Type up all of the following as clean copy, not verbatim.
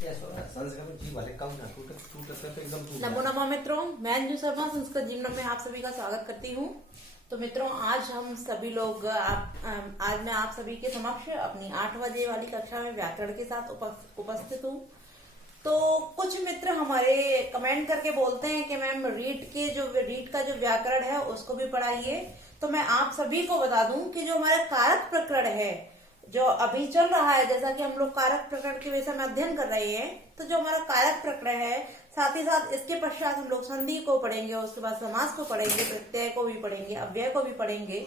नमो नमः मित्रों, मैं अंजू शर्मा संस्कृत जीवन में आप सभी का स्वागत करती हूँ। तो मित्रों, आज हम सभी लोग आज मैं आप सभी के समक्ष अपनी 8 बजे वाली कक्षा में व्याकरण के साथ उपस्थित हूँ। तो कुछ मित्र हमारे कमेंट करके बोलते हैं कि मैम रीट का जो व्याकरण है उसको भी पढ़ाइए। तो मैं आप सभी को बता दूं कि जो हमारा कारक प्रकरण है जो अभी चल रहा है, जैसा कि हम लोग कारक प्रकरण के विषय में अध्ययन कर रहे हैं, तो जो हमारा कारक प्रकरण है, साथ ही साथ इसके पश्चात हम लोग संधि को पढ़ेंगे, उसके बाद समास को पढ़ेंगे, प्रत्यय को भी पढ़ेंगे, अव्यय को भी पढ़ेंगे।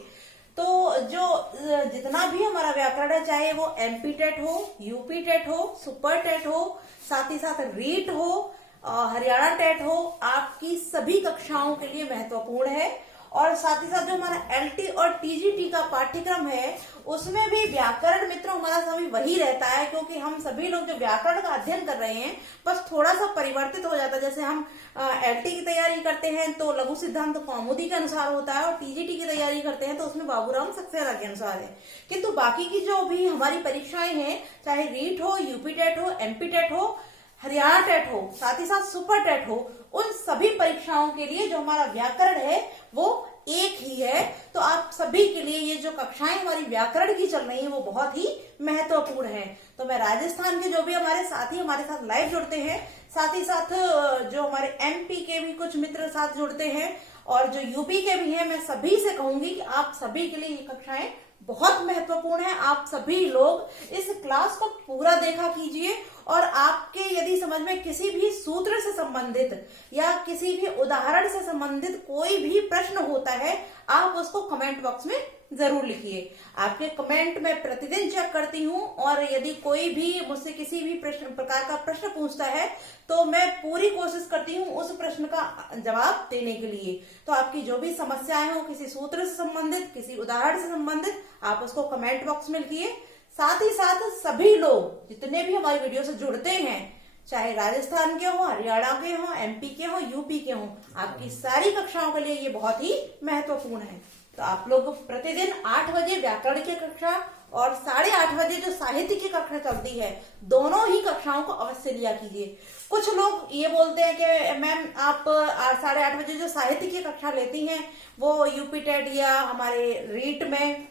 तो जो जितना भी हमारा व्याकरण है, चाहे वो एमपी टेट हो, यूपी टेट हो, सुपर टेट हो, साथ ही साथ रीट हो, हरियाणा टेट हो, आपकी सभी कक्षाओं के लिए महत्वपूर्ण है। और साथ ही साथ जो हमारा एलटी और टीजीटी का पाठ्यक्रम है उसमें भी व्याकरण मित्रों हमारा सभी वही रहता है, क्योंकि हम सभी लोग जो व्याकरण का अध्ययन कर रहे हैं बस थोड़ा सा परिवर्तित हो जाता है। जैसे हम एलटी की तैयारी करते हैं तो लघु सिद्धांत कौमुदी के अनुसार होता है, और टीजीटी की तैयारी करते हैं तो उसमें बाबूराम सक्सेना के अनुसार है। किंतु बाकी की जो भी हमारी परीक्षाएं हैं, चाहे रीट हो, यूपी टेट हो, एमपी टेट हो, हरियाणा टेट हो, साथ ही साथ सुपर टेट हो, उन सभी परीक्षाओं के लिए जो हमारा व्याकरण है वो एक ही है। तो आप सभी के लिए ये जो कक्षाएं हमारी व्याकरण की चल रही हैं वो बहुत ही महत्वपूर्ण है। तो मैं राजस्थान के जो भी हमारे साथी हमारे साथ लाइव जुड़ते हैं, साथ ही साथ जो हमारे एमपी के भी कुछ मित्र साथ जुड़ते हैं और जो यूपी के भी हैं, मैं सभी से कहूंगी कि आप सभी के लिए ये कक्षाएं बहुत महत्वपूर्ण है। आप सभी लोग इस क्लास को पूरा देखा कीजिए, और आपके यदि समझ में किसी भी सूत्र से संबंधित या किसी भी उदाहरण से संबंधित कोई भी प्रश्न होता है, आप उसको कमेंट बॉक्स में जरूर लिखिए। आपके कमेंट में प्रतिदिन चेक करती हूँ, और यदि कोई भी मुझसे किसी भी प्रकार का प्रश्न पूछता है तो मैं पूरी कोशिश करती हूँ उस प्रश्न का जवाब देने के लिए। तो आपकी जो भी समस्याएं हो, किसी सूत्र से संबंधित, किसी उदाहरण से संबंधित, आप उसको कमेंट बॉक्स में लिखिए। साथ ही साथ सभी लोग जितने भी हमारी वीडियो से जुड़ते हैं, चाहे राजस्थान के हो, हरियाणा के हो, एमपी के हो, यूपी के हो, आपकी सारी कक्षाओं के लिए ये बहुत ही महत्वपूर्ण है। तो आप लोग प्रतिदिन 8 बजे व्याकरण की कक्षा और 8:30 बजे जो साहित्य की कक्षा चलती है, दोनों ही कक्षाओं को अवश्य लिया कीजिए। कुछ लोग ये बोलते हैं कि मैम आप 8:30 बजे जो साहित्य की कक्षा लेती हैं वो यूपी टेट या हमारे रीट में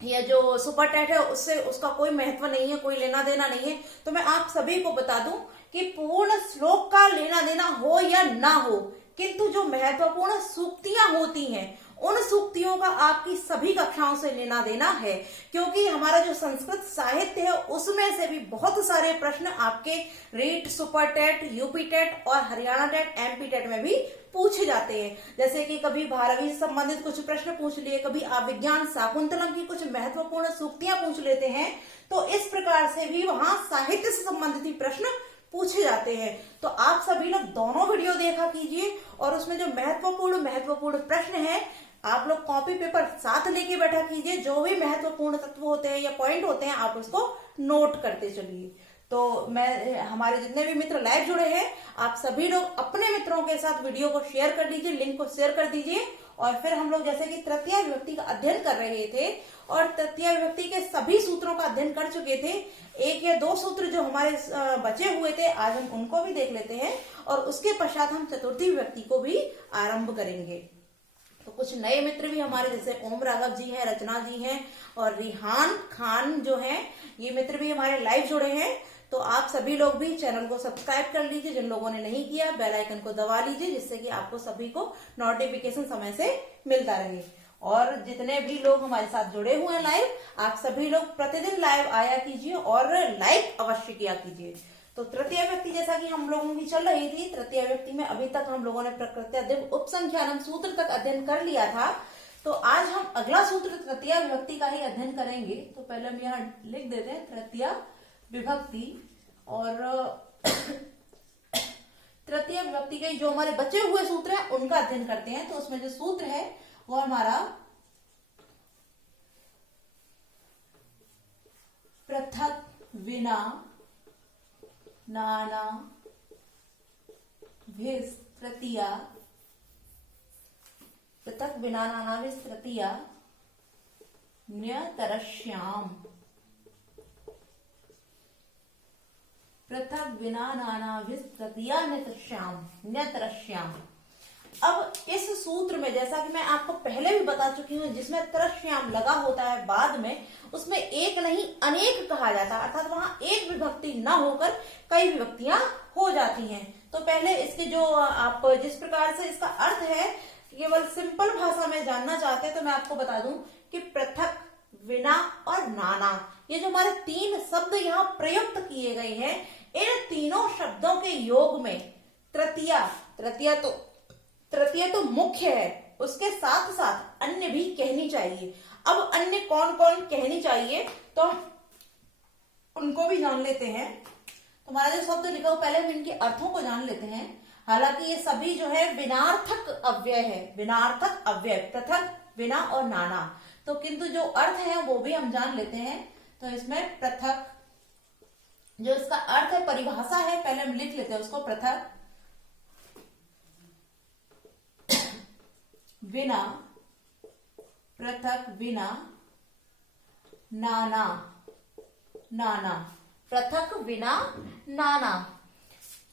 या जो सुपर टेट है उससे उसका कोई महत्व नहीं है, कोई लेना देना नहीं है। तो मैं आप सभी को बता दूं कि पूर्ण श्लोक का लेना देना हो या ना हो, किंतु जो महत्वपूर्ण सूक्तियां होती हैं उन सूक्तियों का आपकी सभी कक्षाओं से लेना देना है, क्योंकि हमारा जो संस्कृत साहित्य है उसमें से भी बहुत सारे प्रश्न आपके REET, super TET, UP TET और हरियाणा टेट, एमपी टेट में भी पूछे जाते हैं। जैसे कि कभी भारवी से संबंधित कुछ प्रश्न पूछ लिए, कभी अभिज्ञान शाकुंतलम की कुछ महत्वपूर्ण सूक्तियां पूछ लेते हैं। तो इस प्रकार से भी वहां साहित्य से संबंधित ही प्रश्न पूछे जाते हैं। तो आप सभी लोग दोनों वीडियो देखा कीजिए, और उसमें जो महत्वपूर्ण प्रश्न है आप लोग कॉपी पेपर साथ लेके बैठा कीजिए। जो भी महत्वपूर्ण तत्व होते हैं या पॉइंट होते हैं आप उसको नोट करते चलिए। तो मैं हमारे जितने भी मित्र लाइव जुड़े हैं, आप सभी लोग अपने मित्रों के साथ वीडियो को शेयर कर दीजिए, लिंक को शेयर कर दीजिए। और फिर हम लोग जैसे कि तृतीय विभक्ति का अध्ययन कर रहे थे और तृतीय विभक्ति के सभी सूत्रों का अध्ययन कर चुके थे, 1 या 2 सूत्र जो हमारे बचे हुए थे आज हम उनको भी देख लेते हैं, और उसके पश्चात हम चतुर्थी विभक्ति को भी आरंभ करेंगे। तो कुछ नए मित्र भी हमारे जैसे ओम राघव जी हैं, रचना जी हैं और रिहान खान जो हैं, ये मित्र भी हमारे लाइव जुड़े हैं। तो आप सभी लोग भी चैनल को सब्सक्राइब कर लीजिए, जिन लोगों ने नहीं किया बेल आइकन को दबा लीजिए, जिससे कि आपको सभी को नोटिफिकेशन समय से मिलता रहे। और जितने भी लोग हमारे साथ जुड़े हुए हैं लाइव, आप सभी लोग प्रतिदिन लाइव आया कीजिए और लाइक अवश्य किया कीजिए। तो तृतीय व्यक्ति जैसा कि हम लोगों की चल रही थी, तृतीय व्यक्ति में अभी तक हम लोगों ने प्रकृत्यादिव उपसंख्यानम सूत्र तक अध्ययन कर लिया था। तो आज हम अगला सूत्र तृतीय विभक्ति का ही अध्ययन करेंगे। तो पहले हम यहाँ लिख देते हैं तृतीय विभक्ति, और तृतीय विभक्ति के जो हमारे बचे हुए सूत्र हैं उनका अध्ययन करते हैं। तो उसमें जो सूत्र है वो हमारा पृथक विना नाना भिस तृतीया, पृथक विना नाना भिस तृतीया न्यतरश्याम। पृथक विना नानाविध तृतीया न्यतरश्याम। अब इस सूत्र में, जैसा कि मैं आपको पहले भी बता चुकी हूँ, जिसमें तरश्याम लगा होता है बाद में, उसमें एक नहीं अनेक कहा जाता है, अर्थात वहां एक विभक्ति न होकर कई विभक्तियां हो जाती हैं। तो पहले इसके जो आप जिस प्रकार से इसका अर्थ है केवल सिंपल भाषा में जानना चाहते हैं तो मैं आपको बता दूं कि पृथक, विना और नाना, ये जो हमारे तीन शब्द यहाँ प्रयुक्त किए गए हैं, इन तीनों शब्दों के योग में तृतीया तो मुख्य है, उसके साथ साथ अन्य भी कहनी चाहिए। अब अन्य कौन कौन कहनी चाहिए तो उनको भी जान लेते हैं। तो हमारा जो शब्द लिखा हो, पहले हम इनके अर्थों को जान लेते हैं। हालांकि ये सभी जो है विनार्थक अव्यय है, विनार्थक अव्यय, पृथक, विना और नाना। तो किंतु जो अर्थ है वो भी हम जान लेते हैं। तो इसमें पृथक, जो इसका अर्थ है, परिभाषा है, पहले हम लिख लेते हैं उसको। पृथक, विना, पृथक, विना, नाना, नाना, पृथक, विना, नाना,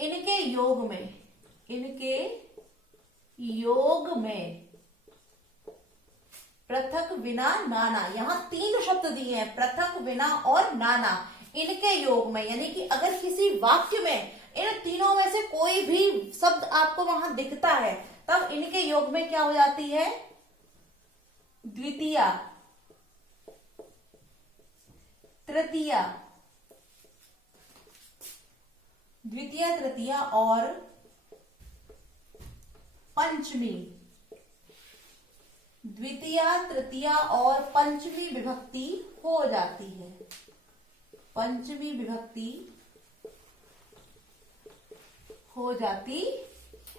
इनके योग में, इनके योग में पृथक, विना, नाना, यहां तीन शब्द दिए हैं, पृथक, विना और नाना, इनके योग में, यानी कि अगर किसी वाक्य में इन तीनों में से कोई भी शब्द आपको वहां दिखता है तब इनके योग में क्या हो जाती है? द्वितीया, तृतीया, द्वितीया, तृतीया और पंचमी, द्वितीया, तृतीया और पंचमी विभक्ति हो जाती है। पंचमी विभक्ति हो जाती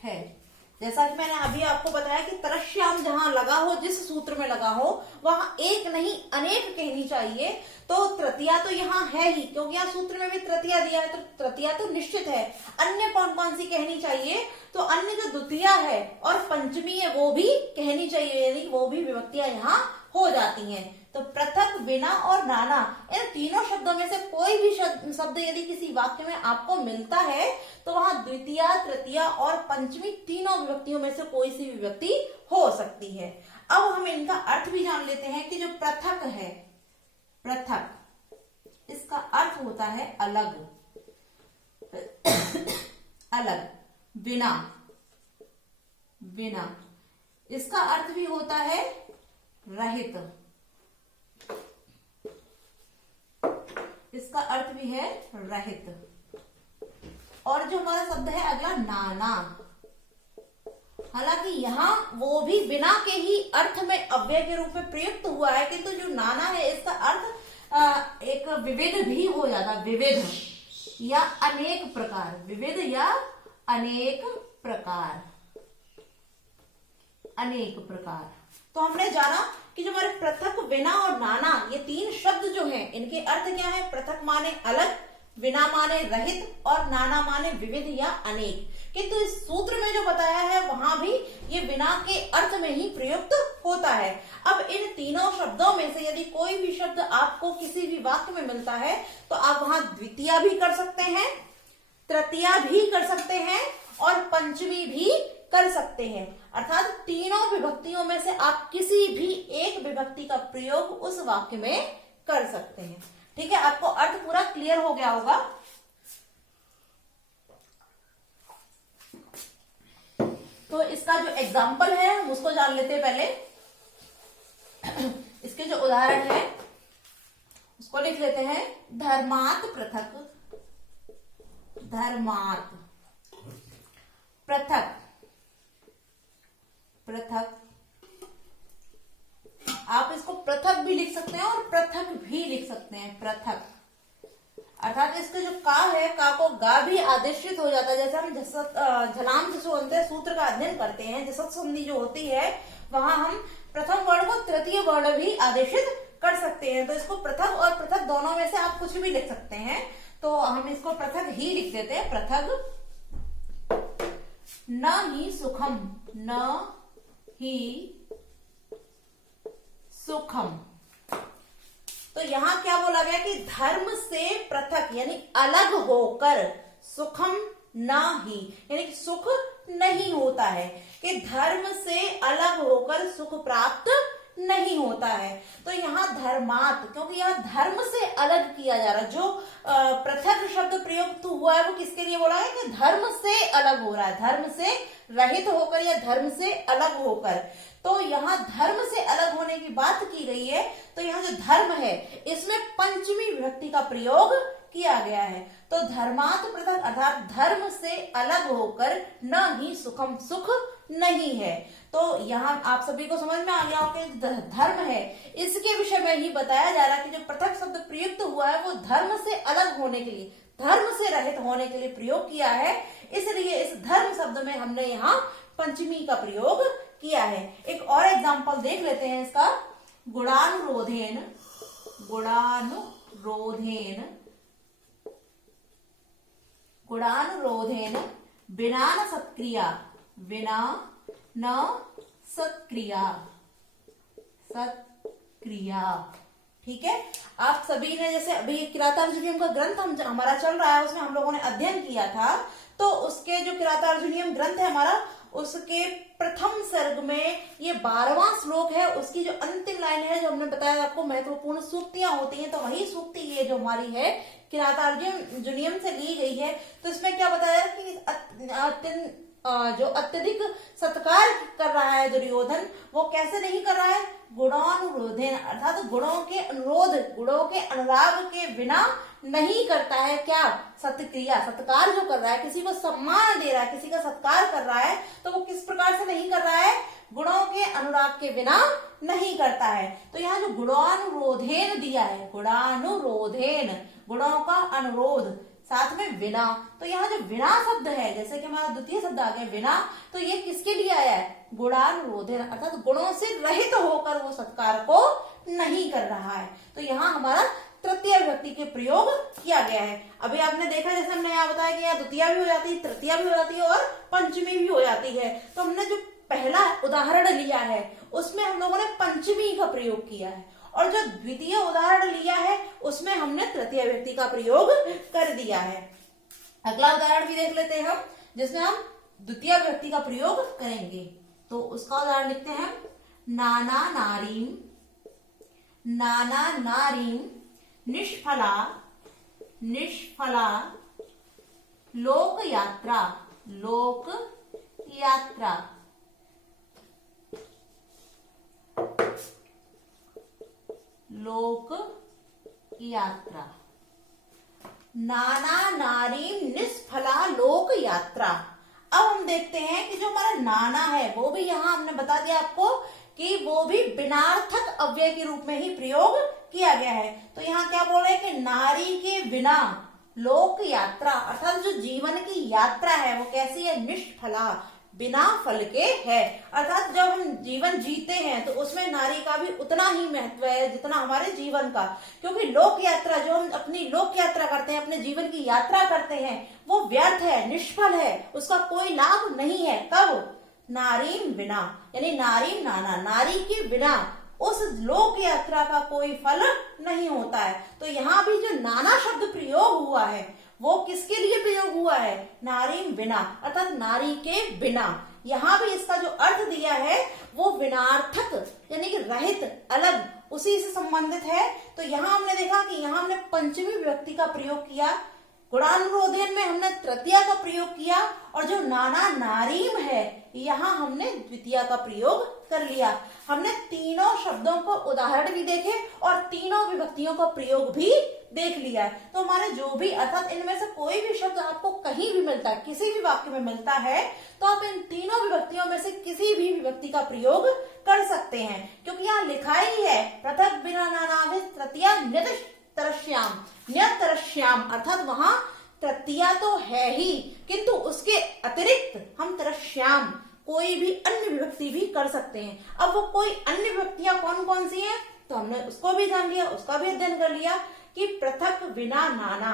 है। जैसा कि मैंने अभी आपको बताया कि तरश्याम जहां लगा हो, जिस सूत्र में लगा हो, वहां एक नहीं अनेक कहनी चाहिए। तो तृतीया तो यहाँ है ही, क्योंकि यहाँ सूत्र में भी तृतीया दिया है, तो तृतीया तो निश्चित है। अन्य कौन कौन सी कहनी चाहिए? तो अन्य जो द्वितीया है और पंचमी है वो भी कहनी चाहिए, यानी वो भी विभक्तियां यहाँ हो जाती हैं। तो पृथक, विना और नाना, इन तीनों शब्दों में से कोई भी शब्द यदि किसी वाक्य में आपको मिलता है तो वहां द्वितीया, तृतीया और पंचमी तीनों विभक्तियों में से कोई सी विभक्ति हो सकती है। अब हम इनका अर्थ भी जान लेते हैं कि जो पृथक है, पृथक, इसका अर्थ होता है अलग, अलग। विना, विना, इसका अर्थ भी होता है रहित, इसका अर्थ भी है रहित। और जो हमारा शब्द है अगला नाना, हालांकि यहाँ वो भी बिना के ही अर्थ में अव्यय के रूप में प्रयुक्त हुआ है, किंतु जो नाना है इसका अर्थ एक विविध भी हो जाता, विविध या अनेक प्रकार, विविध या अनेक प्रकार, अनेक प्रकार। तो हमने जाना कि जो हमारे पृथक, विना और नाना, ये तीन शब्द जो हैं, इनके अर्थ क्या है? पृथक माने अलग, विना माने रहित और नाना माने विविध या अनेक। किंतु इस सूत्र में जो बताया है वहां भी ये बिना के अर्थ में ही प्रयुक्त होता है। अब इन तीनों शब्दों में से यदि कोई भी शब्द आपको किसी भी वाक्य में मिलता है तो आप वहां द्वितीया भी कर सकते हैं, तृतीया भी कर सकते हैं और पंचमी भी कर सकते हैं। अर्थात तीनों विभक्तियों में से आप किसी भी एक विभक्ति का प्रयोग उस वाक्य में कर सकते हैं। ठीक है, आपको अर्थ पूरा क्लियर हो गया होगा। तो इसका जो एग्जाम्पल है हम उसको जान लेते हैं पहले। इसके जो उदाहरण है उसको लिख लेते हैं। धर्मात् पृथक, धर्मात् पृथक, पृथक। आप इसको पृथक भी लिख सकते हैं और पृथक भी लिख सकते हैं, पृथक। अर्थात इसके जो का है, का को गा भी आदेशित हो जाता है। जैसे हम झलाम जसवंत सूत्र का अध्ययन करते हैं, जसत संधि जो होती है वहां हम प्रथम वर्ण को तृतीय वर्ण भी आदेशित कर सकते हैं। तो इसको पृथक और पृथक दोनों में से आप कुछ भी लिख सकते हैं। तो हम इसको पृथक ही लिख देते हैं, पृथक। न ही सुखम, न ही सुखम, तो यहाँ क्या बोला गया कि धर्म से पृथक यानी अलग होकर सुखम ना ही, यानी कि सुख नहीं होता है, कि धर्म से अलग होकर सुख प्राप्त नहीं होता है। तो यहाँ धर्मात, क्योंकि यहाँ धर्म से अलग किया जा रहा है, जो पृथक शब्द प्रयुक्त हुआ है वो किसके लिए बोला है कि धर्म से अलग हो रहा है, धर्म से रहित होकर या धर्म से अलग होकर। तो यहाँ धर्म से अलग होने की बात की गई है, तो यहाँ जो धर्म है इसमें पंचमी विभक्ति का प्रयोग किया गया है। तो धर्मात पृथक अर्थात धर्म से अलग होकर न ही सुखम, सुख नहीं है। तो यहाँ आप सभी को समझ में आ गया होगा कि धर्म है इसके विषय में ही बताया जा रहा है कि जो पृथक शब्द प्रयुक्त हुआ है वो धर्म से अलग होने के लिए, धर्म से रहित होने के लिए प्रयोग किया है, इसलिए इस धर्म शब्द में हमने यहाँ पंचमी का प्रयोग किया है। एक और एग्जाम्पल देख लेते हैं इसका। गुणानुरोधेन, गुणानुरोधेन, गुणानुरोधेन बिना न सत्क्रिया, बिना न सत्क्रिया, सत्क्रिया। ठीक है, आप सभी ने जैसे अभी किरातार्जुनीयम का ग्रंथ हमारा चल रहा है, उसमें हम लोगों ने अध्ययन किया था। तो उसके जो किरातार्जुनीयम ग्रंथ है हमारा, उसके प्रथम सर्ग में ये 12वां श्लोक है, उसकी जो अंतिम लाइन है जो हमने बताया आपको महत्वपूर्ण सूक्तियां होती हैं, तो वही सूक्ति ये जो हमारी है किरातार्जुनीयम से ली गई है। तो इसमें क्या बताया कि जो अत्यधिक सत्कार कर रहा है दुर्योधन, वो कैसे नहीं कर रहा है, गुणानुरोधेन अर्थात गुणों के अनुरोध, गुणों के अनुराग के बिना नहीं करता है। क्या, सत्क्रिया, सत्कार जो कर रहा है, किसी को सम्मान दे रहा है, किसी का सत्कार कर रहा है, तो वो किस प्रकार से नहीं कर रहा है, गुणों के अनुराग के बिना नहीं करता है। तो यहाँ जो गुणानुरोधेन दिया है, गुणानुरोधेन, गुणों का अनुरोध साथ में विना, तो यहाँ जो विना शब्द है, जैसे कि हमारा द्वितीय शब्द आ गया विना, तो ये किसके लिए आया है, गुणानुरोधेन अर्थात गुणों से रहित होकर वो सत्कार को नहीं कर रहा है। तो यहाँ हमारा तृतीय विभक्ति के प्रयोग किया गया है। अभी आपने देखा जैसे हमने यहाँ बताया कि यहाँ द्वितीय भी हो जाती है, तृतीय भी हो जाती है और पंचमी भी हो जाती है। तो हमने जो पहला उदाहरण लिया है उसमें हम लोगों ने पंचमी का प्रयोग किया है, और जो द्वितीय उदाहरण लिया है उसमें हमने तृतीय विभक्ति का प्रयोग कर दिया है। अगला उदाहरण भी देख लेते हैं हम, जिसमें हम द्वितीय विभक्ति का प्रयोग करेंगे। तो उसका उदाहरण लिखते हैं, नाना नारीम, नाना नारीम निष्फला, निष्फला लोक यात्रा, लोक यात्रा, लोक यात्रा, नाना नारीम निष्फला लोक यात्रा। अब हम देखते हैं कि जो हमारा नाना है वो भी यहाँ हमने बता दिया आपको कि वो भी बिनार्थक अव्यय के रूप में ही प्रयोग किया गया है। तो यहाँ क्या बोल रहे हैं कि नारी के बिना लोक यात्रा अर्थात जो जीवन की यात्रा है वो कैसी है, निष्फला, बिना फल के है। अर्थात जब हम जीवन जीते हैं तो उसमें नारी का भी उतना ही महत्व है जितना हमारे जीवन का, क्योंकि लोक यात्रा जो हम अपनी लोक यात्रा करते हैं, अपने जीवन की यात्रा करते हैं, वो व्यर्थ है, निष्फल है, उसका कोई लाभ नहीं है। कब, नारीम बिना, यानी नारीम नाना, नारी के बिना उस लोक यात्रा का कोई फल नहीं होता है। तो यहाँ भी जो नाना शब्द प्रयोग हुआ है वो किसके लिए प्रयोग हुआ है, नारीम बिना अर्थात नारी के बिना। यहाँ भी इसका जो अर्थ दिया है वो विनार्थक यानी कि रहित, अलग, उसी से संबंधित है। तो यहाँ हमने देखा कि यहाँ हमने पंचमी विभक्ति का प्रयोग किया, गुणानुरोधन में हमने तृतीया का प्रयोग किया, और जो नाना नारीम है यहाँ हमने द्वितीया का प्रयोग कर लिया। हमने तीनों शब्दों को उदाहरण भी देखे और तीनों विभक्तियों का प्रयोग भी देख लिया है। तो हमारे जो भी अर्थात इनमें से कोई भी शब्द आपको कहीं भी मिलता है, किसी भी वाक्य में मिलता है, तो आप इन तीनों विभक्तियों में से किसी भी विभक्ति का प्रयोग कर सकते हैं, क्योंकि यहाँ लिखा ही है पृथक बिना नानाविध तृतीया न्यतरश्याम, न्यतरश्याम अर्थात वहां तृतीया तो है ही, किंतु उसके अतिरिक्त हम तरश्याम कोई भी अन्य विभक्ति भी कर सकते हैं। अब वो कोई अन्य विभक्तियां कौन कौन सी हैं, तो हमने उसको भी जान लिया, उसका भी अध्ययन कर लिया कि पृथक बिना नाना,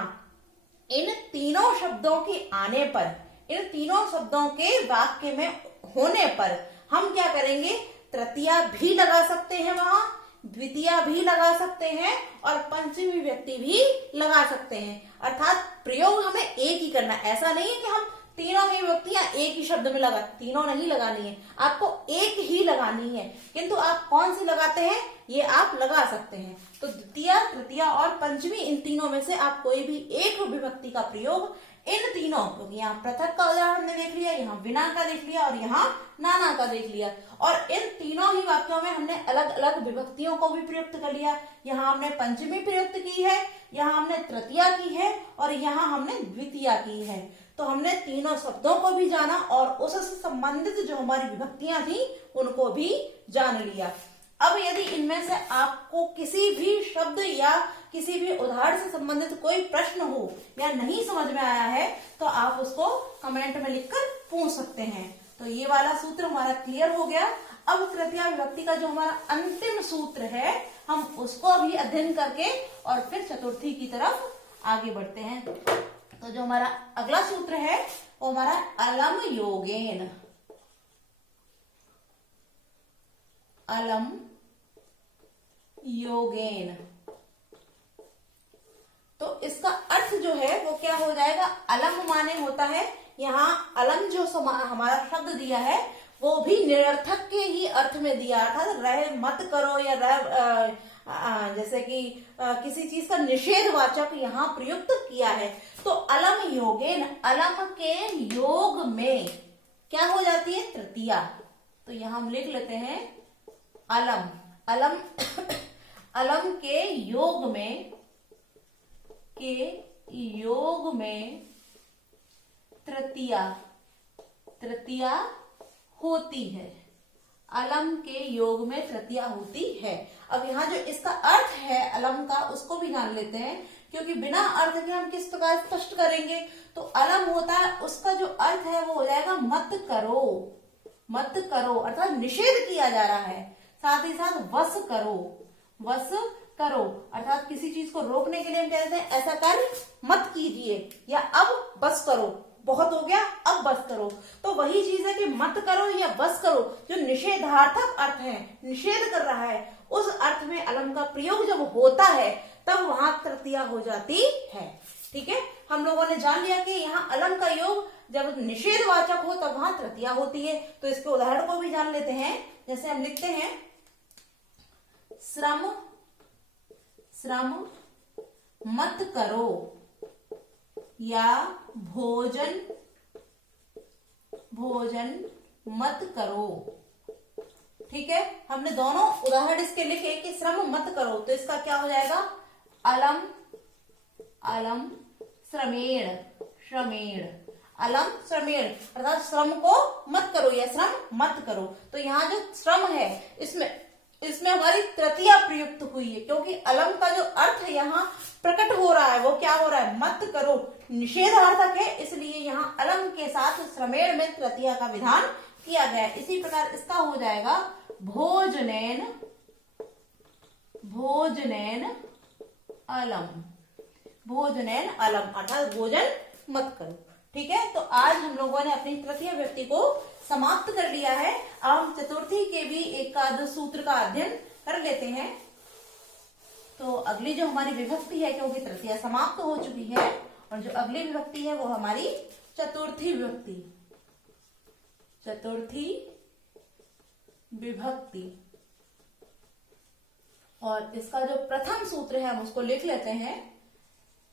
इन तीनों शब्दों के आने पर, इन तीनों शब्दों के वाक्य में होने पर हम क्या करेंगे, तृतीया भी लगा सकते हैं वहां, द्वितीया भी लगा सकते हैं और पंचमी विभक्ति भी लगा सकते हैं। अर्थात प्रयोग हमें एक ही करना है। ऐसा नहीं है कि हम तीनों ही विभक्तियां एक ही शब्द में लगा, तीनों नहीं लगानी है, आपको एक ही लगानी है। किंतु आप कौन सी लगाते हैं ये आप लगा सकते हैं। तो द्वितीया, तृतीया और पंचमी, इन तीनों में से आप कोई भी एक विभक्ति का प्रयोग इन तीनों, क्योंकि यहाँ पृथक का उदाहरण हमने देख लिया, यहाँ बिना का देख लिया और यहाँ नाना का देख लिया, और इन तीनों ही वाक्यों में हमने अलग अलग विभक्तियों को भी प्रयुक्त कर लिया। यहाँ हमने पंचमी प्रयुक्त की है, यहाँ हमने तृतीया की है और यहाँ हमने द्वितीया की है। तो हमने तीनों शब्दों को भी जाना और उससे संबंधित जो हमारी विभक्तियां थी उनको भी जान लिया। अब यदि इनमें से आपको किसी भी शब्द या किसी भी उदाहरण से संबंधित कोई प्रश्न हो या नहीं समझ में आया है तो आप उसको कमेंट में लिखकर पूछ सकते हैं। तो ये वाला सूत्र हमारा क्लियर हो गया। अब तृतीया विभक्ति का जो हमारा अंतिम सूत्र है हम उसको अभी अध्ययन करके और फिर चतुर्थी की तरफ आगे बढ़ते हैं। तो जो हमारा अगला सूत्र है वो हमारा अलम योगेन। अलम योगेन, तो इसका अर्थ जो है वो क्या हो जाएगा, अलम माने होता है, यहाँ अलम जो हमारा शब्द दिया है वो भी निरर्थक के ही अर्थ में दिया, अर्थात रह मत करो या रह जैसे कि किसी चीज का निषेधवाचक यहाँ प्रयुक्त किया है। तो अलम योगेन, अलम के योग में क्या हो जाती है, तृतीया। तो यहाँ हम लिख लेते हैं अलम, अलम अलम के योग में, के योग में तृतीया, तृतीया होती है। अलम के योग में तृतीया होती है। अब यहाँ जो इसका अर्थ है अलम का उसको भी जान लेते हैं, क्योंकि बिना अर्थ के हम किस प्रकार स्पष्ट करेंगे। तो अलम होता है, उसका जो अर्थ है वो हो जाएगा मत करो, मत करो अर्थात निषेध किया जा रहा है। साथ ही साथ वश करो, वश करो अर्थात किसी चीज को रोकने के लिए हम कहते हैं ऐसा कार्य मत कीजिए, या अब बस करो, बहुत हो गया अब बस करो। तो वही चीज है कि मत करो या बस करो, जो निषेधार्थक अर्थ है, निषेध कर रहा है, उस अर्थ में अलम का प्रयोग जब होता है तब वहां तृतीया हो जाती है। ठीक है, हम लोगों ने जान लिया कि यहाँ अलम का योग जब निषेधवाचक हो तब वहां तृतीया होती है। तो इसके उदाहरण को भी जान लेते हैं। जैसे हम लिखते हैं श्रम, श्रम मत करो, या भोजन, भोजन मत करो। ठीक है, हमने दोनों उदाहरण इसके लिखे कि श्रम मत करो, तो इसका क्या हो जाएगा, अलम, अलम श्रमेण, श्रमेण, अलम श्रमेण अर्थात श्रम को मत करो या श्रम मत करो। तो यहाँ जो श्रम है इसमें हमारी तृतीया प्रयुक्त हुई है, क्योंकि अलम का जो अर्थ यहाँ प्रकट हो रहा है वो क्या हो रहा है, मत करो, निषेधार्थक है, इसलिए यहाँ अलम के साथ श्रमेण में तृतीया का विधान किया गया है। इसी प्रकार इसका हो जाएगा भोजनेन, भोजनेन अलम, भोजनेन अलम अर्थात भोजन मत करो। ठीक है, तो आज हम लोगों ने अपनी तृतीय विभक्ति को समाप्त कर लिया है। अब हम चतुर्थी के भी एक आध सूत्र का अध्ययन कर लेते हैं। तो अगली जो हमारी विभक्ति है, क्योंकि तृतीया समाप्त हो चुकी है, और जो अगली विभक्ति है वो हमारी चतुर्थी विभक्ति, चतुर्थी विभक्ति। और इसका जो प्रथम सूत्र है हम उसको लिख लेते हैं,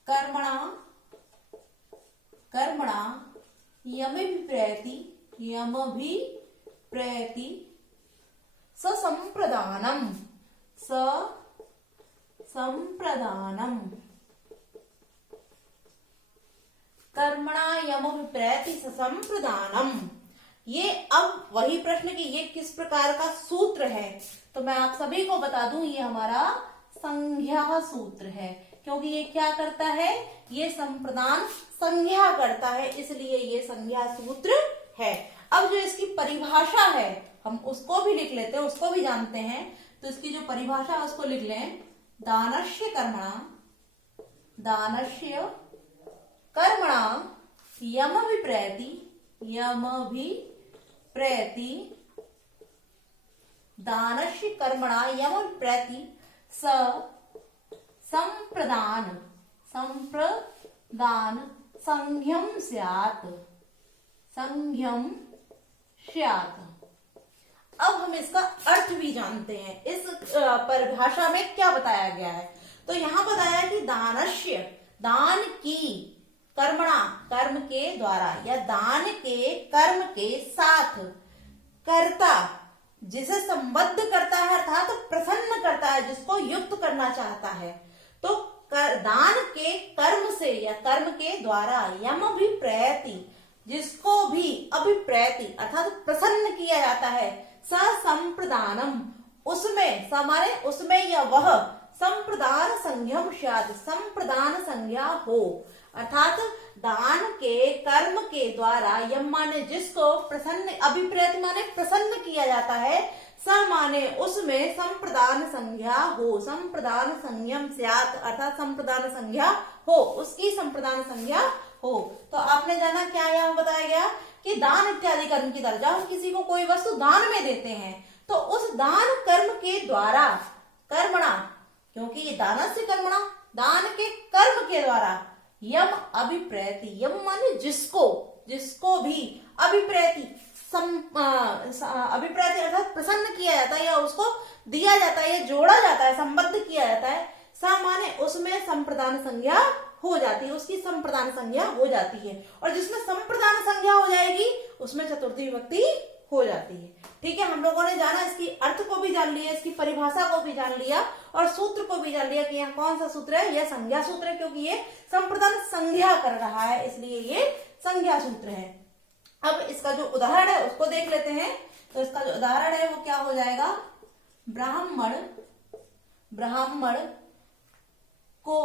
कर्मणा, कर्मणा यमभिप्रैति, यमभिप्रैति ससंप्रदानम, ससंप्रदानम, कर्मणा यमभिप्रैति ससंप्रदानम। ये अब वही प्रश्न कि ये किस प्रकार का सूत्र है, तो मैं आप सभी को बता दूं ये हमारा संज्ञा सूत्र है, क्योंकि ये क्या करता है, ये संप्रदान संज्ञा करता है, इसलिए ये संज्ञा सूत्र है। अब जो इसकी परिभाषा है हम उसको भी लिख लेते हैं, उसको भी जानते हैं। तो इसकी जो परिभाषा है उसको लिख लें, दानस्य कर्मणा, दानस्य कर्मणा यमभिप्रैति, यमभिप्रैति दानस्य कर्मणा यम प्रति संप्रदान संज्ञम स्यात्। अब हम इसका अर्थ भी जानते हैं। इस परिभाषा में क्या बताया गया है, तो यहाँ बताया कि दानस्य, दान की, कर्मणा, कर्म के द्वारा, या दान के कर्म के साथ, कर्ता जिसे संबद्ध करता है अर्थात तो प्रसन्न करता है, जिसको युक्त करना चाहता है, तो दान के कर्म से या कर्म के द्वारा, यम अभिप्रयति, जिसको भी अभिप्रयति अर्थात प्रसन्न किया जाता है, स संप्रदानम, उसमें, समाने उसमें या वह, संप्रदान संज्ञम स्यात्, संप्रदान संज्ञा हो, अर्थात दान के कर्म के द्वारा, यम माने जिसको, प्रसन्न, अभिप्रेत माने प्रसन्न किया जाता है, स माने उसमें संप्रदान संज्ञा हो, संप्रदान संज्ञम स्यात्, अर्थात संप्रदान संज्ञा हो, उसकी संप्रदान संज्ञा हो। तो आपने जाना क्या यहाँ बताया गया कि दान इत्यादि कर्म की दर्जा, हम किसी को कोई वस्तु दान में देते हैं, तो उस दान कर्म के द्वारा, कर्मणा, क्योंकि ये दानस्य कर्मणा, दान के कर्म के द्वारा, यम अभिप्रयति, यम माने जिसको, जिसको भी, अभिप्रयति, अभिप्रयति अर्थात प्रसन्न किया जाता है, या उसको दिया जाता है, या जोड़ा जाता है, संबद्ध किया जाता है, स माने उसमें संप्रदान संज्ञा हो जाती है, उसकी संप्रदान संज्ञा हो जाती है, और जिसमें संप्रदान संज्ञा हो जाएगी उसमें चतुर्थी विभक्ति हो जाती है। ठीक है, हम लोगों ने जाना, इसकी अर्थ को भी जान लिया, इसकी परिभाषा को भी जान लिया, और सूत्र को भी जान लिया कि यहाँ कौन सा सूत्र है, यह संज्ञा सूत्र है, क्योंकि ये संप्रदान संज्ञा कर रहा है, इसलिए ये संज्ञा सूत्र है। अब इसका जो उदाहरण है उसको देख लेते हैं। तो इसका जो उदाहरण है वो क्या हो जाएगा, ब्राह्मण, ब्राह्मण को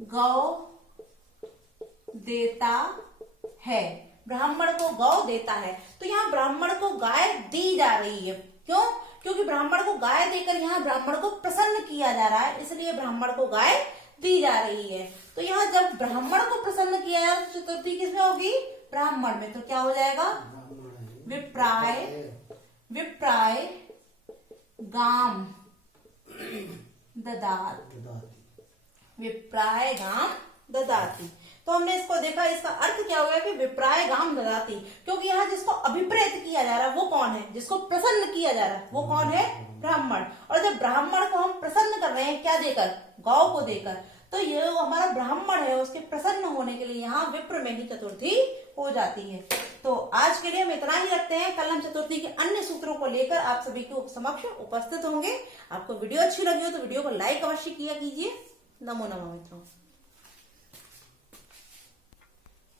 गौ देता है, ब्राह्मण को गौ देता है। तो यहाँ ब्राह्मण को गाय दी जा रही है, क्यों? क्योंकि ब्राह्मण को गाय देकर यहाँ ब्राह्मण को प्रसन्न किया जा रहा है, इसलिए ब्राह्मण को गाय दी जा रही है। तो यहाँ जब ब्राह्मण को प्रसन्न किया जाए तो चतुर्थी किसमें होगी, ब्राह्मण में। तो क्या हो जाएगा, विप्राय, विप्राय गाम ददाति, विप्राय गाम ददाति। तो हमने इसको देखा, इसका अर्थ क्या हुआ कि विप्राय गाम ददाति, क्योंकि यहाँ जिसको अभिप्रेत किया जा रहा है वो कौन है, जिसको प्रसन्न किया जा रहा है वो कौन है, ब्राह्मण। और जब ब्राह्मण को हम प्रसन्न कर रहे हैं, क्या देकर, गौ को देकर, तो ये हमारा ब्राह्मण है, उसके प्रसन्न होने के लिए यहाँ विप्र में ही चतुर्थी हो जाती है। तो आज के लिए हम इतना ही रखते हैं, कल हम चतुर्थी के अन्य सूत्रों को लेकर आप सभी के समक्ष उपस्थित होंगे। आपको वीडियो अच्छी लगी हो तो वीडियो को लाइक अवश्य किया कीजिए। नमो नमः मित्रों।